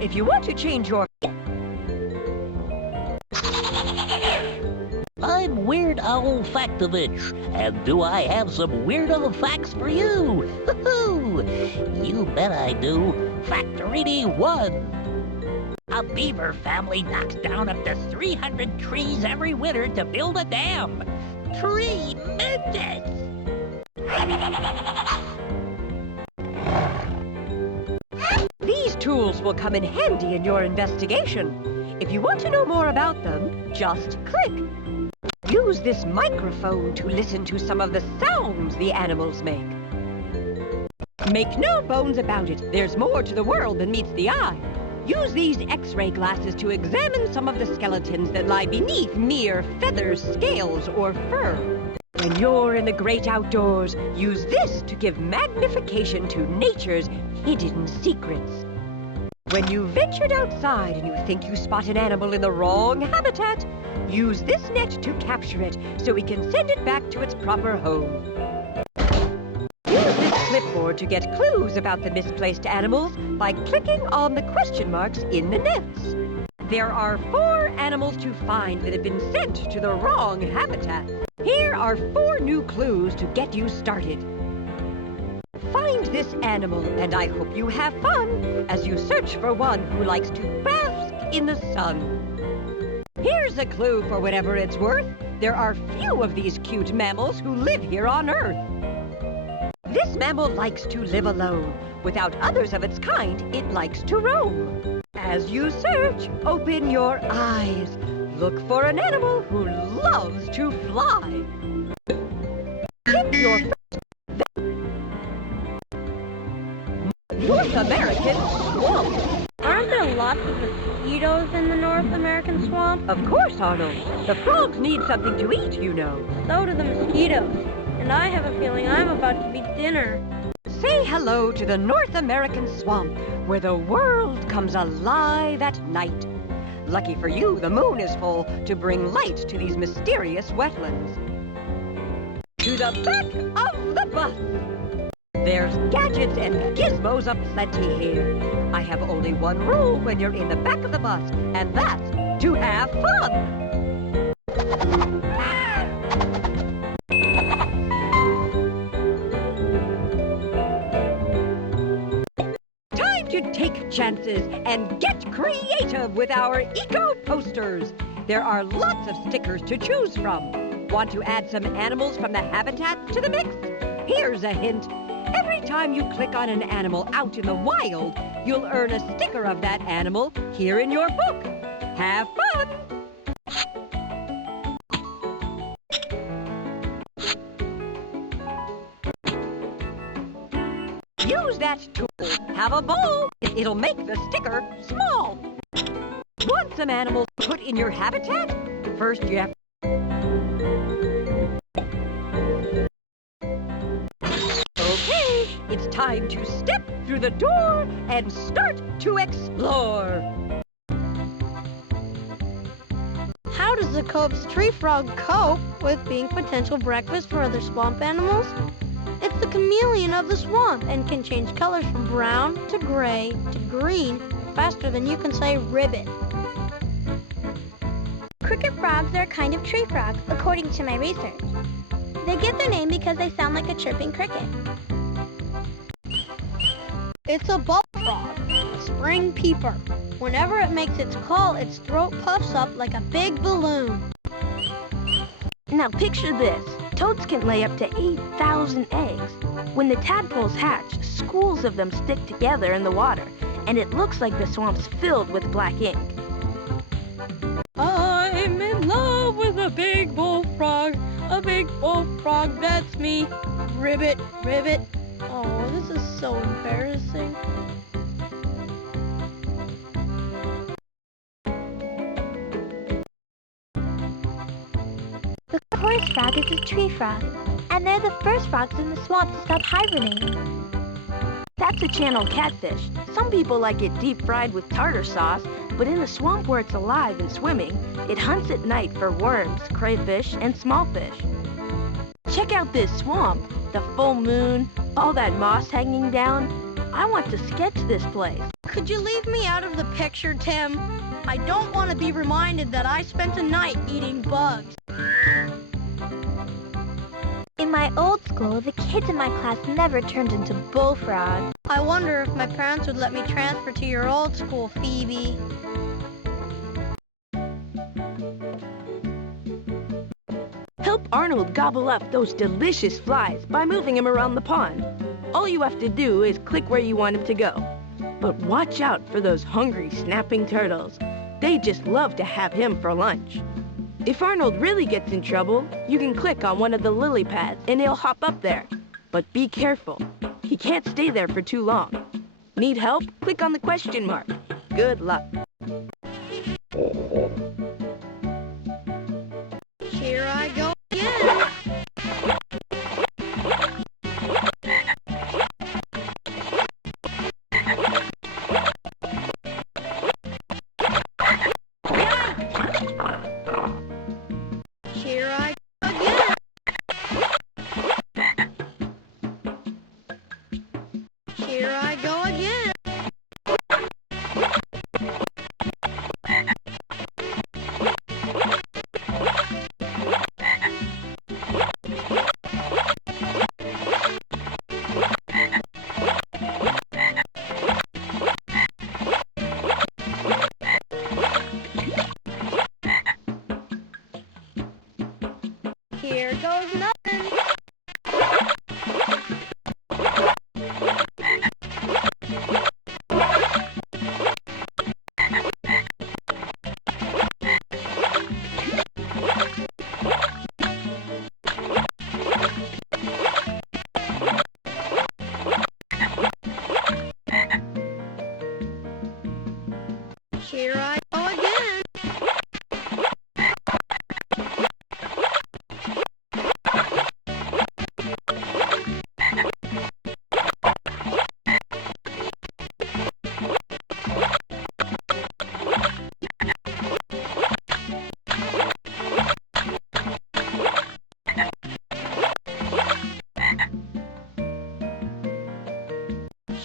If you want to change your... I'm Weird Owl Factovich, and do I have some Weird Owl facts for you? Hoo-hoo! You bet I do. Factorini 1. A beaver family knocks down up to 300 trees every winter to build a dam. Tremendous! These tools will come in handy in your investigation. If you want to know more about them, just click. Use this microphone to listen to some of the sounds the animals make. Make no bones about it, there's more to the world than meets the eye. Use these X-ray glasses to examine some of the skeletons that lie beneath mere feathers, scales, or fur. When you're in the great outdoors, use this to give magnification to nature's hidden secrets. When you've ventured outside and you think you spot an animal in the wrong habitat, use this net to capture it so we can send it back to its proper home. Use this clipboard to get clues about the misplaced animals by clicking on the question marks in the nets. There are 4 animals to find that have been sent to the wrong habitat. Here are 4 new clues to get you started. Find this animal, and I hope you have fun as you search for one who likes to bask in the sun. Here's a clue for whatever it's worth. There are few of these cute mammals who live here on Earth. This mammal likes to live alone. Without others of its kind, it likes to roam. As you search, open your eyes. Look for an animal who loves to fly. Pick your first North American swamp. Aren't there lots of mosquitoes in the North American swamp? Of course, Arnold. The frogs need something to eat, you know. So do the mosquitoes. And I have a feeling I'm about to be dinner. Say hello to the North American swamp, where the world comes alive at night. Lucky for you, the moon is full to bring light to these mysterious wetlands. To the back of the bus. There's gadgets and gizmos aplenty here. I have only one rule when you're in the back of the bus, and that's to have fun. Time to take chances and get creative with our eco posters. There are lots of stickers to choose from. Want to add some animals from the habitat to the mix? Here's a hint. Every time you click on an animal out in the wild, you'll earn a sticker of that animal here in your book. Have fun! Use that tool. Have a ball. It'll make the sticker small. Want some animals put in your habitat? First, you have It's time to step through the door and start to explore. How does the Cope's tree frog cope with being potential breakfast for other swamp animals? It's the chameleon of the swamp and can change colors from brown to gray to green faster than you can say ribbit. Cricket frogs are a kind of tree frog, according to my research. They get their name because they sound like a chirping cricket. It's a bullfrog, a spring peeper. Whenever it makes its call, its throat puffs up like a big balloon. Now picture this. Toads can lay up to 8,000 eggs. When the tadpoles hatch, schools of them stick together in the water, and it looks like the swamp's filled with black ink. I'm in love with a big bullfrog, that's me. Ribbit, ribbit. Oh, this is so embarrassing. The chorus frog is a tree frog, and they're the first frogs in the swamp to stop hibernating. That's a channel catfish. Some people like it deep fried with tartar sauce, but in the swamp where it's alive and swimming, it hunts at night for worms, crayfish, and small fish. Check out this swamp. The full moon, all that moss hanging down. I want to sketch this place. Could you leave me out of the picture, Tim? I don't want to be reminded that I spent a night eating bugs. In my old school, the kids in my class never turned into bullfrogs. I wonder if my parents would let me transfer to your old school, Phoebe. Help Arnold gobble up those delicious flies by moving him around the pond. All you have to do is click where you want him to go. But watch out for those hungry, snapping turtles. They just love to have him for lunch. If Arnold really gets in trouble, you can click on one of the lily pads and he'll hop up there. But be careful. He can't stay there for too long. Need help? Click on the question mark. Good luck. Here I go again. Here I go again. Here I go again. Here goes nothing. Here I go again.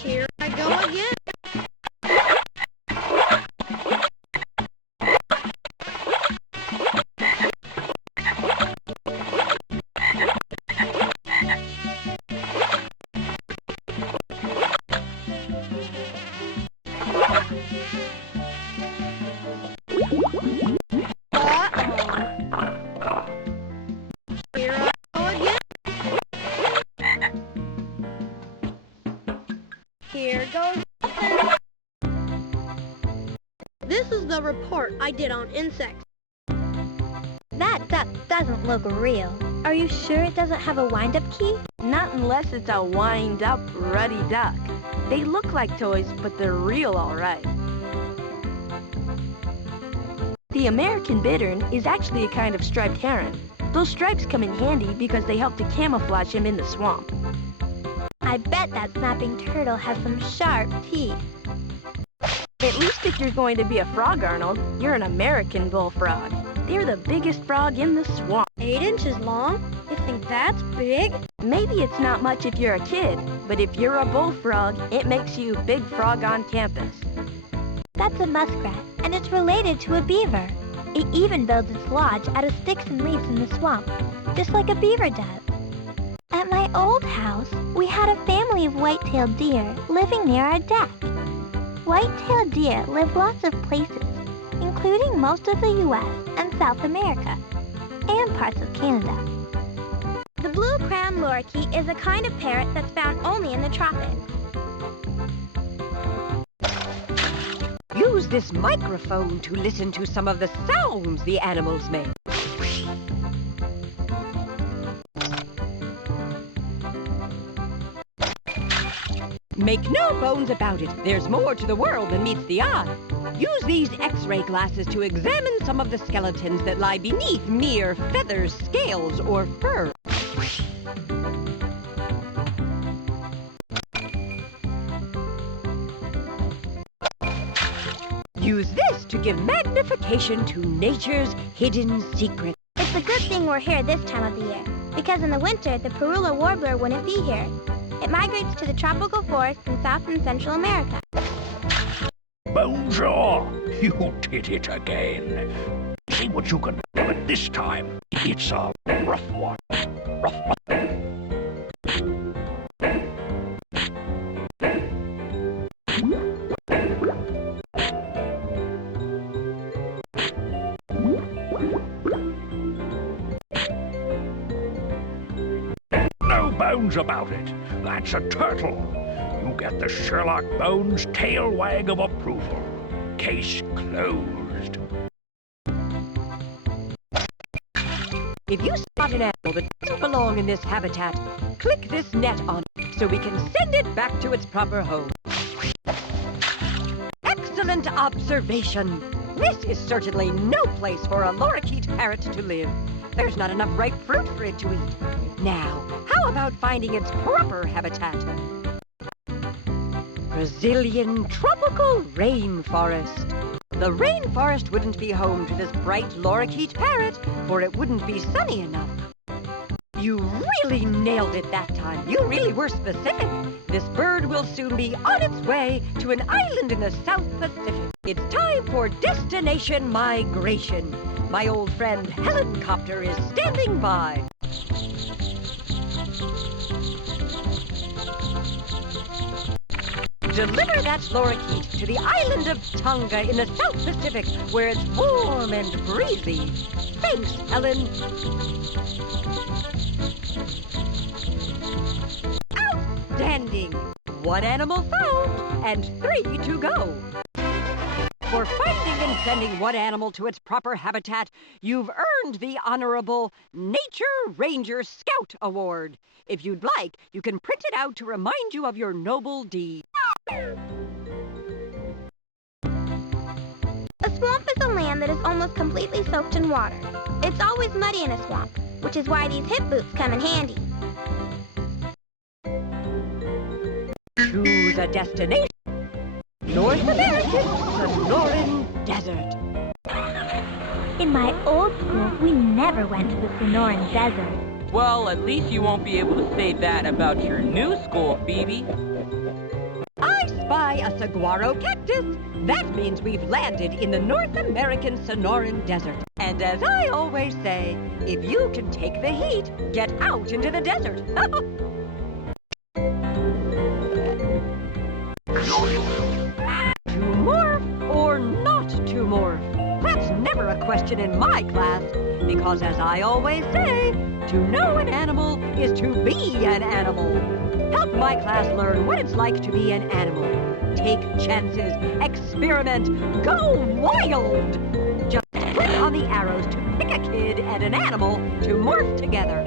Here I go again. Here I go again. Here goes nothing. This is the report I did on insects. That duck doesn't look real. Are you sure it doesn't have a wind-up key? Not unless it's a wind-up, ruddy duck. They look like toys, but they're real all right. The American bittern is actually a kind of striped heron. Those stripes come in handy because they help to camouflage him in the swamp. I bet that snapping turtle has some sharp teeth. At least if you're going to be a frog, Arnold, you're an American bullfrog. They're the biggest frog in the swamp. 8 inches long? You think that's big? Maybe it's not much if you're a kid, but if you're a bullfrog, it makes you big frog on campus. That's a muskrat, and it's related to a beaver. It even builds its lodge out of sticks and leaves in the swamp, just like a beaver does. At my old house, we had a family of white-tailed deer living near our deck. White-tailed deer live lots of places, including most of the U.S. and South America, and parts of Canada. The blue-crowned lorikeet is a kind of parrot that's found only in the tropics. Use this microphone to listen to some of the sounds the animals make. Make no bones about it, there's more to the world than meets the eye. Use these X-ray glasses to examine some of the skeletons that lie beneath mere feathers, scales, or fur. Use this to give magnification to nature's hidden secrets. It's a good thing we're here this time of the year, because in the winter, the Parula warbler wouldn't be here. It migrates to the tropical forests in South and Central America. Bonjour! You did it again. See what you can do it this time. It's a rough one. Rough one. No bones about it. That's a turtle. You get the Sherlock Bones tail wag of approval. Case closed. If you spot an animal that doesn't belong in this habitat, click this net on it so we can send it back to its proper home. Excellent observation. This is certainly no place for a Lorikeet parrot to live. There's not enough ripe fruit for it to eat. Now, how about finding its proper habitat? Brazilian tropical rainforest. The rainforest wouldn't be home to this bright Lorikeet parrot, for it wouldn't be sunny enough. You really nailed it that time. You really were specific. This bird will soon be on its way to an island in the South Pacific. It's time for destination migration. My old friend Helicopter is standing by. Deliver that Lorikeet to the island of Tonga in the South Pacific, where it's warm and breezy. Thanks, Helen. Outstanding! 1 animal found, and 3 to go. For finding and sending 1 animal to its proper habitat, you've earned the honorable Nature Ranger Scout Award. If you'd like, you can print it out to remind you of your noble deed. A swamp is a land that is almost completely soaked in water. It's always muddy in a swamp, which is why these hip boots come in handy. Choose a destination. North American Sonoran Desert. In my old school, we never went to the Sonoran Desert. Well, at least you won't be able to say that about your new school, Phoebe. I spy a Saguaro Cactus. That means we've landed in the North American Sonoran Desert. And as I always say, if you can take the heat, get out into the desert. To morph or not to morph? That's never a question in my class, because as I always say, to know an animal is to be an animal. Help my class learn what it's like to be an animal. Take chances, experiment, go wild! Just click on the arrows to pick a kid and an animal to morph together.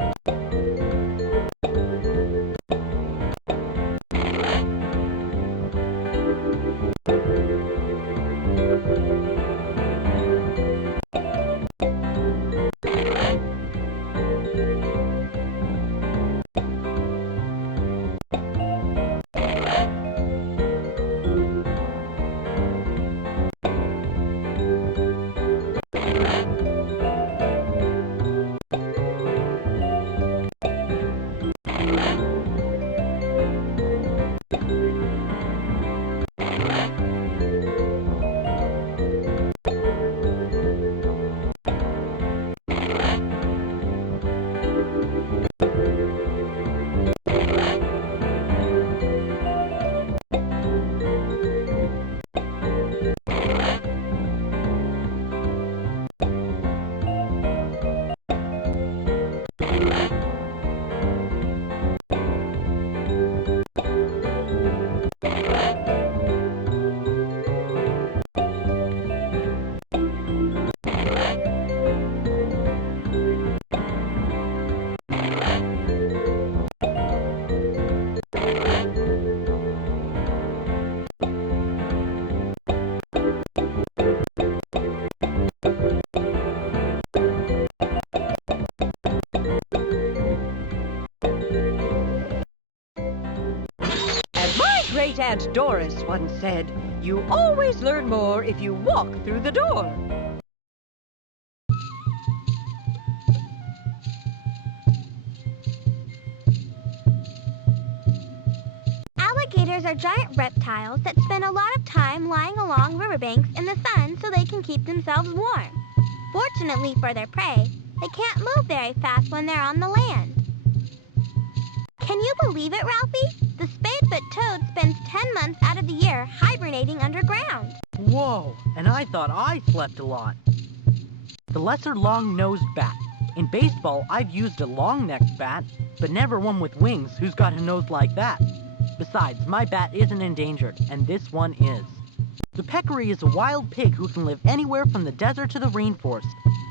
Great-Aunt Doris once said, "You always learn more if you walk through the door." are giant reptiles that spend a lot of time lying along riverbanks in the sun so they can keep themselves warm. Fortunately for their prey, they can't move very fast when they're on the land. Can you believe it, Ralphie? The Spadefoot Toad spends 10 months out of the year hibernating underground. Whoa, and I thought I slept a lot. The lesser long-nosed bat. In baseball, I've used a long-necked bat, but never one with wings who's got a nose like that. Besides, my bat isn't endangered, and this one is. The peccary is a wild pig who can live anywhere from the desert to the rainforest.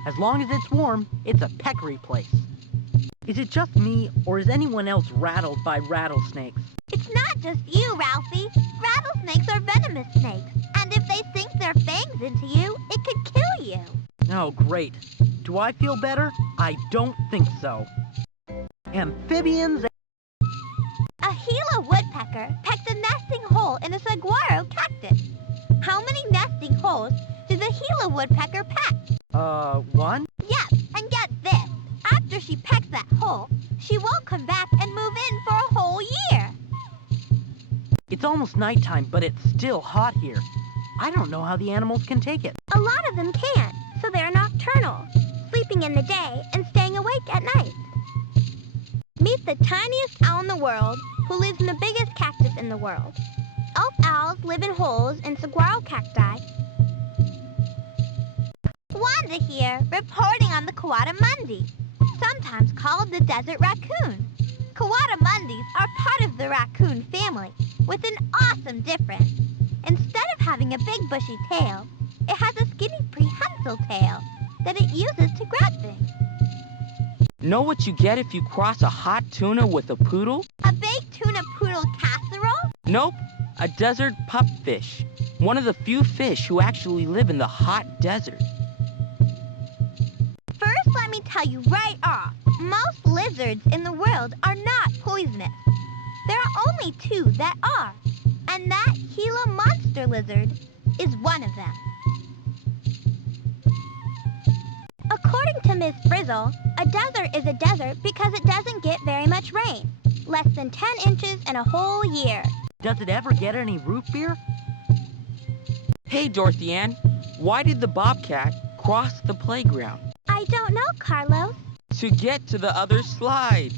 As long as it's warm, it's a peccary place. Is it just me, or is anyone else rattled by rattlesnakes? It's not just you, Ralphie. Rattlesnakes are venomous snakes, and if they sink their fangs into you, it could kill you. Oh, great. Do I feel better? I don't think so. Amphibians. A Gila woodpecker pecked a nesting hole in a saguaro cactus. How many nesting holes does a Gila woodpecker peck? One? Yes, and get this. After she pecks that hole, she won't come back and move in for a whole year. It's almost nighttime, but it's still hot here. I don't know how the animals can take it. A lot of them can't, so they're nocturnal, sleeping in the day and staying awake at night. Meet the tiniest owl in the world, who lives in the biggest cactus in the world. Elf owls live in holes in saguaro cacti. Wanda here, reporting on the coati-mundi, sometimes called the desert raccoon. Coati-mundis are part of the raccoon family, with an awesome difference. Instead of having a big bushy tail, it has a skinny prehensile tail that it uses to grab things. Know what you get if you cross a hot tuna with a poodle? A baked tuna poodle casserole? Nope, a desert pupfish. One of the few fish who actually live in the hot desert. First, let me tell you right off, most lizards in the world are not poisonous. There are only two that are, and that Gila monster lizard is one of them. According to Miss Frizzle, a desert is a desert because it doesn't get very much rain, less than 10 inches in a whole year. Does it ever get any root beer? Hey, Dorothy Ann, why did the bobcat cross the playground? I don't know, Carlos. To get to the other slide.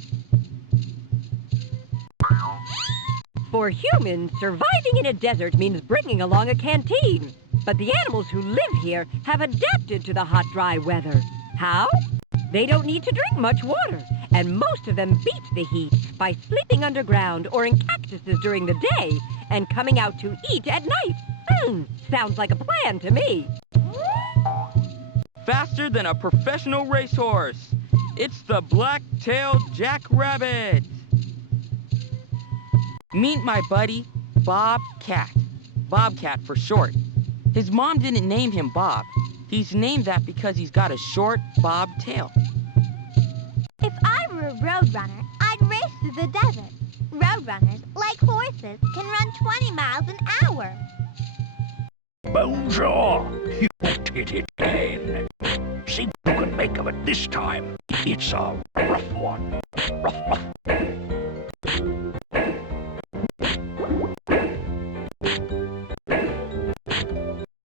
For humans, surviving in a desert means bringing along a canteen. But the animals who live here have adapted to the hot, dry weather. How? They don't need to drink much water, and most of them beat the heat by sleeping underground or in cactuses during the day and coming out to eat at night. Sounds like a plan to me. Faster than a professional racehorse. It's the black-tailed Jackrabbit. Meet my buddy, Bobcat. Bobcat for short. His mom didn't name him Bob. He's named that because he's got a short bob tail. If I were a roadrunner, I'd race through the desert. Roadrunners, like horses, can run 20 miles an hour. Bonjour! You did it again. See what you can make of it this time. It's a rough one. Rough.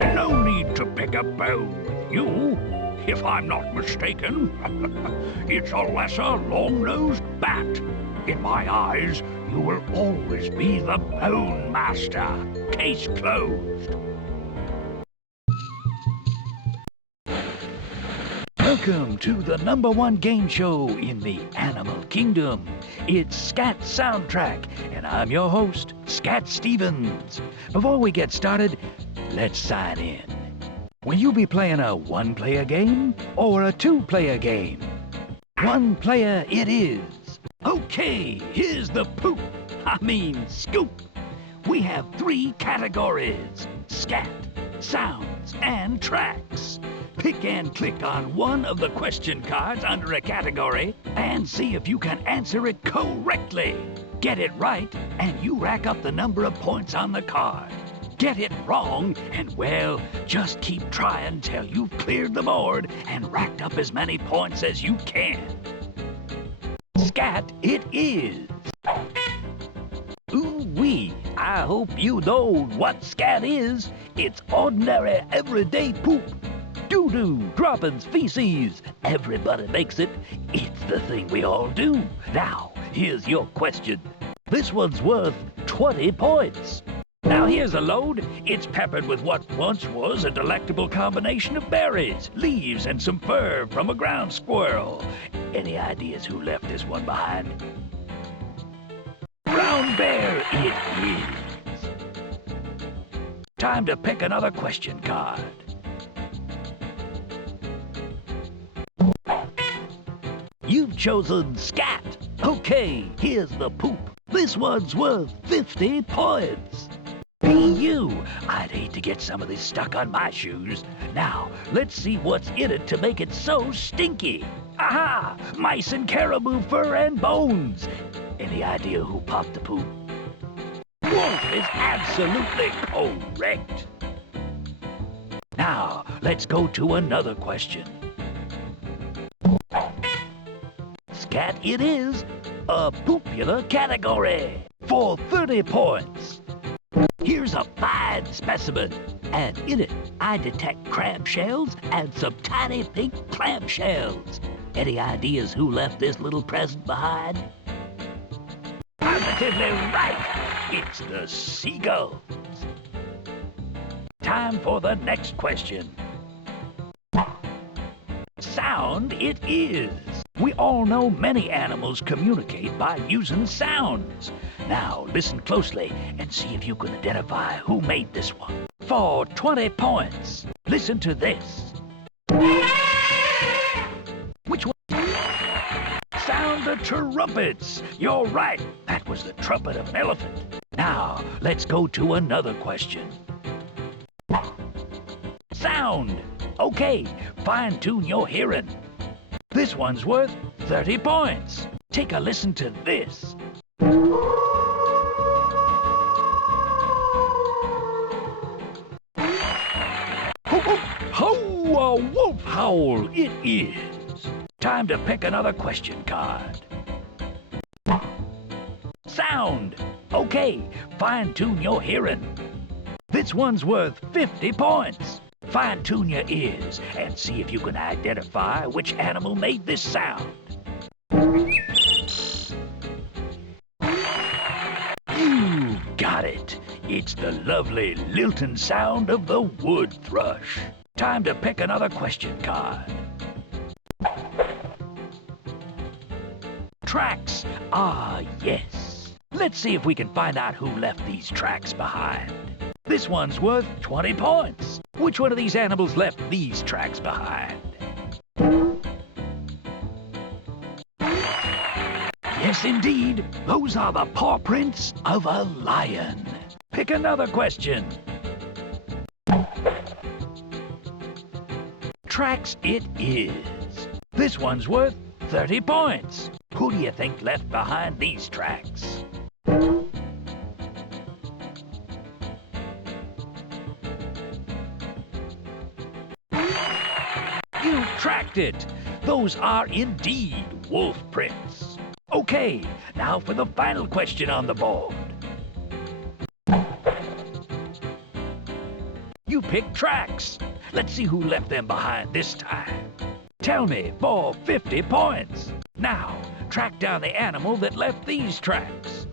No need to pick a bone with you, if I'm not mistaken. It's a lesser long-nosed bat. In my eyes, you will always be the bone master. Case closed. Welcome to the #1 game show in the animal kingdom. It's Scat Soundtrack, and I'm your host, Scat Stevens. Before we get started, let's sign in. Will you be playing a one-player game or a two-player game? One player it is. Okay, here's the poop. Scoop. We have 3 categories: scat, sounds, and tracks. Pick and click on one of the question cards under a category and see if you can answer it correctly. Get it right, and you rack up the number of points on the card. Get it wrong, and well, just keep trying till you've cleared the board and racked up as many points as you can. Scat it is. Ooh-wee, I hope you know what scat is. It's ordinary, everyday poop. Doo-doo, droppings, feces. Everybody makes it. It's the thing we all do. Now, here's your question. This one's worth 20 points. Now here's a load. It's peppered with what once was a delectable combination of berries, leaves, and some fur from a ground squirrel. Any ideas who left this one behind? Brown bear it is. Time to pick another question card. You've chosen scat. Okay, here's the poop. This one's worth 50 points. P.U. I'd hate to get some of this stuck on my shoes. Now, let's see what's in it to make it so stinky. Aha! Mice and caribou fur and bones. Any idea who popped the poop? Wolf is absolutely correct. Now, let's go to another question. Scat it is, a popular category, for 30 points. Here's a fine specimen, and in it, I detect crab shells and some tiny pink clam shells. Any ideas who left this little present behind? Positively right! It's the seagulls. Time for the next question. Sound it is. We all know many animals communicate by using sounds. Now, listen closely and see if you can identify who made this one. For 20 points, listen to this. Which one? Sound the trumpets. You're right. That was the trumpet of an elephant. Now, let's go to another question. Sound. Okay, fine-tune your hearing. This one's worth 30 points. Take a listen to this. Ho, a wolf howl it is. Time to pick another question card. Sound. Okay, fine-tune your hearing. This one's worth 50 points. Fine-tune your ears and see if you can identify which animal made this sound. You got it. It's the lovely lilting sound of the wood thrush. Time to pick another question card. Tracks. Ah, yes. Let's see if we can find out who left these tracks behind. This one's worth 20 points. Which one of these animals left these tracks behind? Yes, indeed. Those are the paw prints of a lion. Pick another question. Tracks it is. This one's worth 30 points. Who do you think left behind these tracks? You tracked it. Those are indeed wolf prints. Okay, now for the final question on the board. You picked tracks. Let's see who left them behind this time. Tell me for 50 points. Now, track down the animal that left these tracks.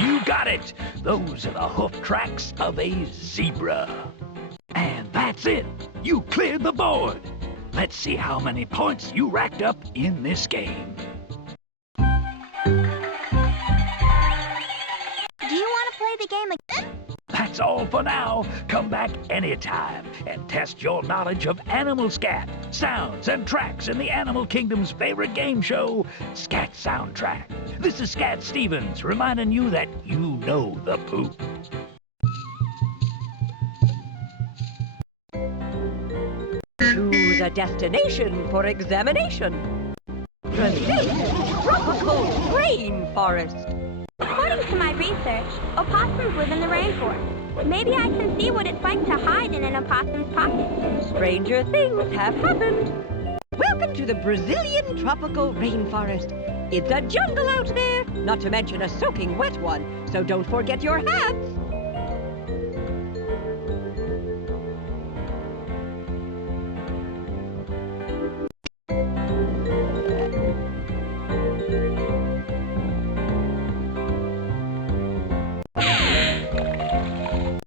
You got it! Those are the hoof tracks of a zebra. And that's it! You cleared the board! Let's see how many points you racked up in this game. Do you want to play the game again? That's all for now. Come back anytime and test your knowledge of animal scat, sounds, and tracks in the Animal Kingdom's favorite game show, Scat Soundtrack. This is Scat Stevens reminding you that you know the poop. Choose a destination for examination. Brazilian tropical rainforest. According to my research, opossums live in the rainforest. Maybe I can see what it's like to hide in an opossum's pocket. Stranger things have happened. Welcome to the Brazilian tropical rainforest. It's a jungle out there, not to mention a soaking wet one, so don't forget your hats.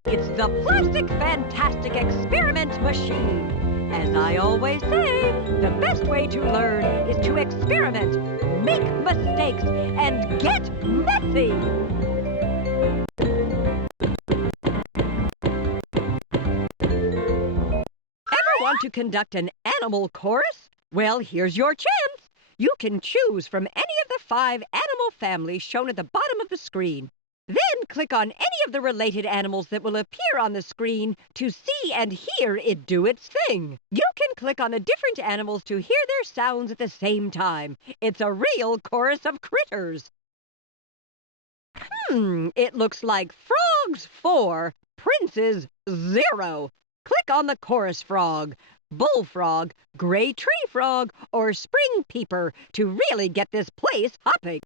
It's the Plastic Fantastic Experiment Machine. As I always say, the best way to learn is to experiment, make mistakes, and get messy. Ever want to conduct an animal chorus? Well, here's your chance. You can choose from any of the 5 animal families shown at the bottom of the screen. Then click on any of the related animals that will appear on the screen to see and hear it do its thing. You can click on the different animals to hear their sounds at the same time. It's a real chorus of critters. It looks like frogs 4, princes 0. Click on the chorus frog, bullfrog, gray tree frog, or spring peeper to really get this place hopping.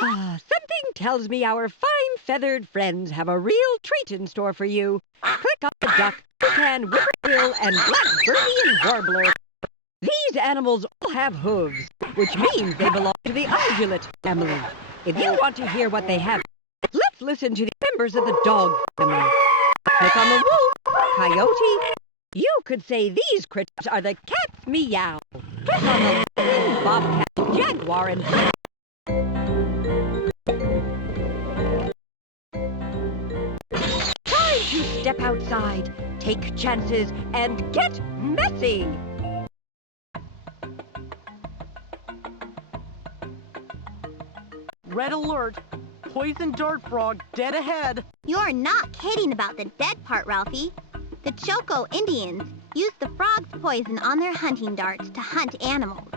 Something tells me our fine feathered friends have a real treat in store for you. Click on the duck, toucan, whippoorwill, and blackbirdian warbler. These animals all have hooves, which means they belong to the ungulate family. If you want to hear what they have, let's listen to the members of the dog family. Click on the wolf, coyote. You could say these critters are the cat's meow. Click on the lion, bobcat, jaguar, and step outside, take chances, and get messy! Red alert! Poison dart frog dead ahead! You're not kidding about the dead part, Ralphie. The Choco Indians used the frog's poison on their hunting darts to hunt animals.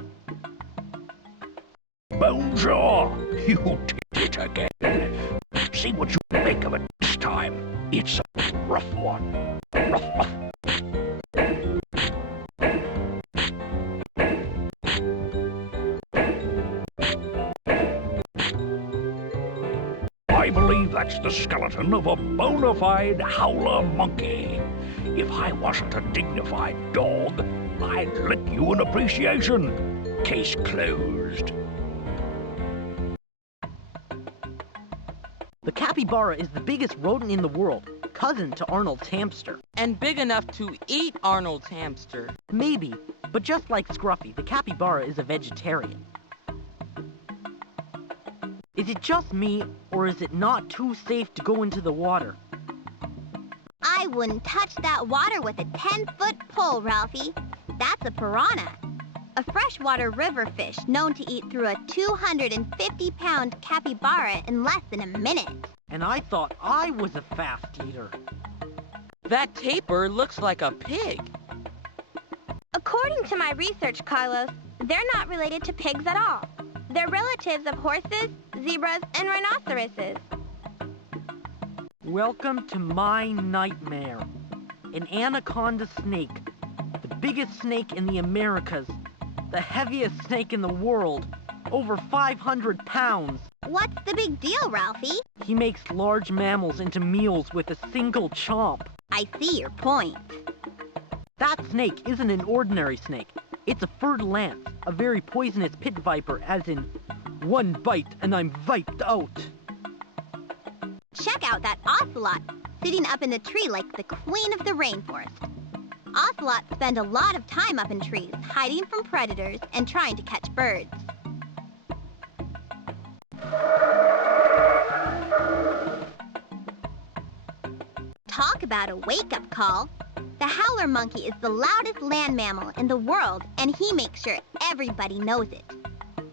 Bonjour! You did it again. See what you make of it this time. It's a rough one. Rough. I believe that's the skeleton of a bona fide howler monkey. If I wasn't a dignified dog, I'd lick you in appreciation. Case closed. The capybara is the biggest rodent in the world, cousin to Arnold's hamster. And big enough to eat Arnold's hamster. Maybe, but just like Scruffy, the capybara is a vegetarian. Is it just me, or is it not too safe to go into the water? I wouldn't touch that water with a 10-foot pole, Ralphie. That's a piranha. A freshwater river fish known to eat through a 250-pound capybara in less than a minute. And I thought I was a fast eater. That tapir looks like a pig. According to my research, Carlos, they're not related to pigs at all. They're relatives of horses, zebras, and rhinoceroses. Welcome to my nightmare. An anaconda snake. The biggest snake in the Americas. The heaviest snake in the world. Over 500 pounds. What's the big deal, Ralphie? He makes large mammals into meals with a single chomp. I see your point. That snake isn't an ordinary snake. It's a fer-de-lance, a very poisonous pit viper, as in, one bite and I'm viped out. Check out that ocelot, sitting up in the tree like the queen of the rainforest. Ocelots spend a lot of time up in trees, hiding from predators and trying to catch birds. Talk about a wake-up call. The howler monkey is the loudest land mammal in the world, and he makes sure everybody knows it.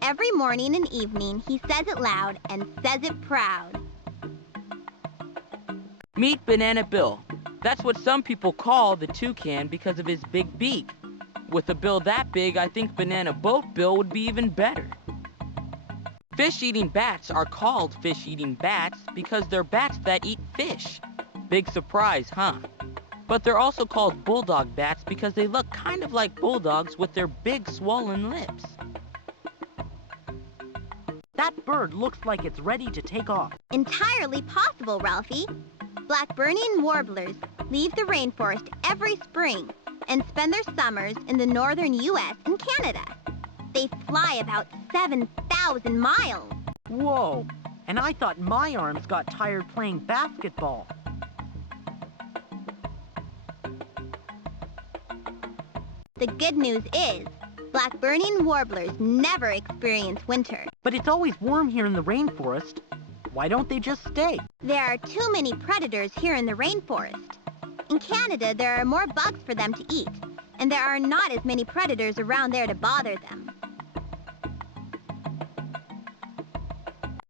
Every morning and evening, he says it loud and says it proud. Meet Banana Bill. That's what some people call the toucan because of his big beak. With a bill that big, I think Banana Boat Bill would be even better. Fish-eating bats are called fish-eating bats because they're bats that eat fish. Big surprise, huh? But they're also called bulldog bats because they look kind of like bulldogs with their big swollen lips. That bird looks like it's ready to take off. Entirely possible, Ralphie. Black-burning warblers leave the rainforest every spring and spend their summers in the northern U.S. and Canada. They fly about 7,000 miles. Whoa! And I thought my arms got tired playing basketball. The good news is, black-burning warblers never experience winter. But it's always warm here in the rainforest. Why don't they just stay? There are too many predators here in the rainforest. In Canada, there are more bugs for them to eat, and there are not as many predators around there to bother them.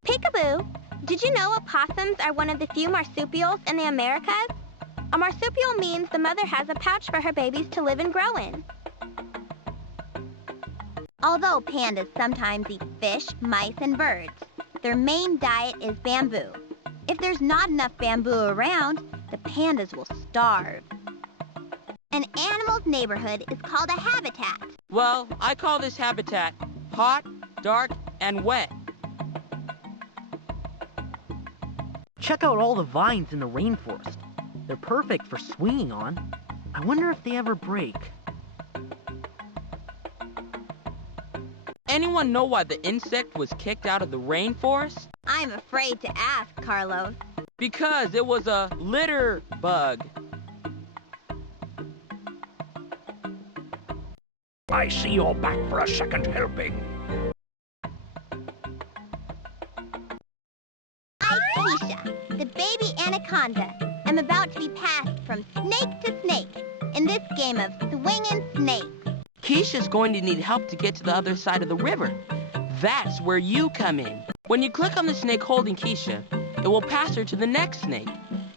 Peekaboo, did you know opossums are one of the few marsupials in the Americas? A marsupial means the mother has a pouch for her babies to live and grow in. Although pandas sometimes eat fish, mice, and birds, their main diet is bamboo. If there's not enough bamboo around, the pandas will starve. An animal's neighborhood is called a habitat. Well, I call this habitat hot, dark, and wet. Check out all the vines in the rainforest. They're perfect for swinging on. I wonder if they ever break. Anyone know why the insect was kicked out of the rainforest? I'm afraid to ask, Carlos. Because it was a litter bug. I see you're back for a second helping. I'm Keisha, the baby anaconda. I'm about to be passed from snake to snake in this game of swinging snakes. Keisha's going to need help to get to the other side of the river. That's where you come in. When you click on the snake holding Keisha, it will pass her to the next snake.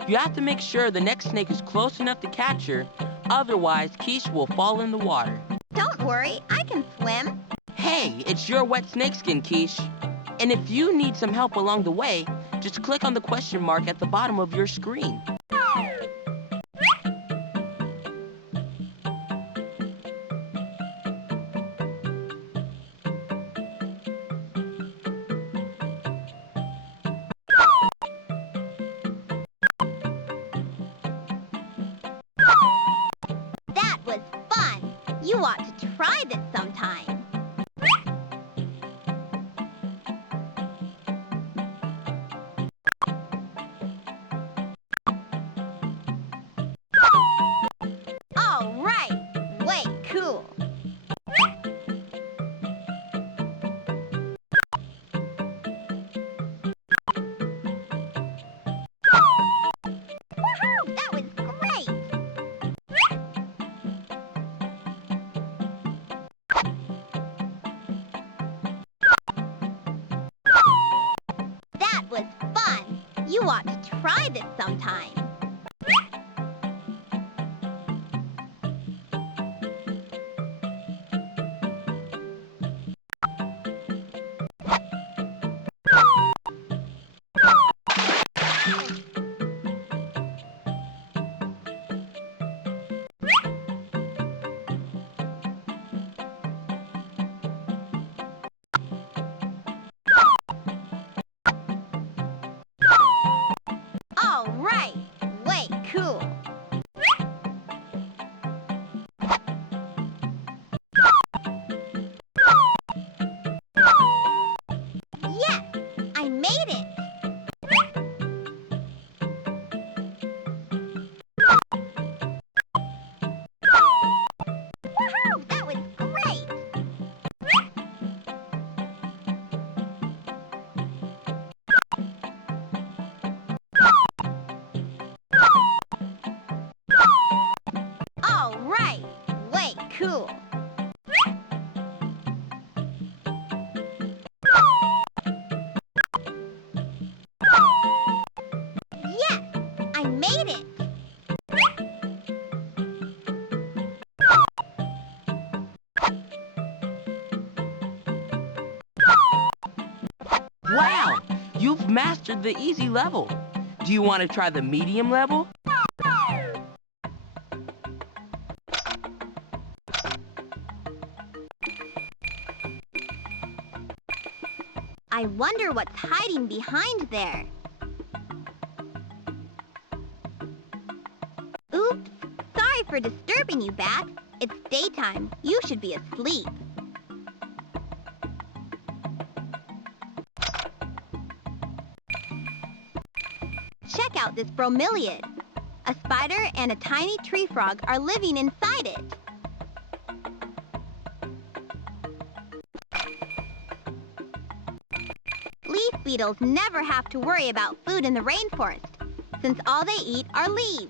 You have to make sure the next snake is close enough to catch her, otherwise Keisha will fall in the water. Don't worry, I can swim. Hey, it's your wet snakeskin, Quiche. And if you need some help along the way, just click on the question mark at the bottom of your screen. That was fun. You ought to try this sometime. All right, way cool. Woohoo! That was great. That was fun. You ought to try this sometime. All right, way cool. Yes, I made it. Woohoo, that was great. All right, way cool. Yes, I made it. Wow, you've mastered the easy level. Do you want to try the medium level? I wonder what's hiding behind there. Oops, sorry for disturbing you, Bat. It's daytime. You should be asleep. Check out this bromeliad. A spider and a tiny tree frog are living inside it. Leaf beetles never have to worry about food in the rainforest, since all they eat are leaves.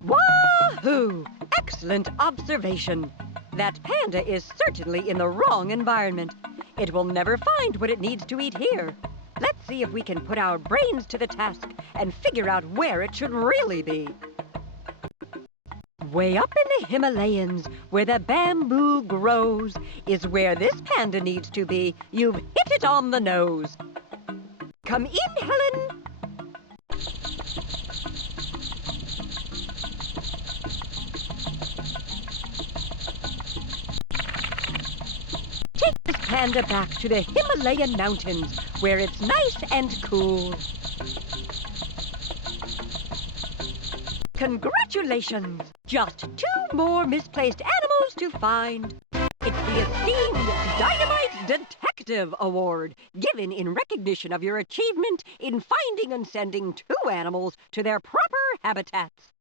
Wahoo! Excellent observation. That panda is certainly in the wrong environment. It will never find what it needs to eat here. Let's see if we can put our brains to the task and figure out where it should really be. Way up in the Himalayas, where the bamboo grows, is where this panda needs to be. You've hit it on the nose. Come in, Helen. Take this panda back to the Himalayan Mountains, where it's nice and cool. Congratulations! Just 2 more misplaced animals to find. It's the esteemed Dynamite Detective Award, given in recognition of your achievement in finding and sending 2 animals to their proper habitats.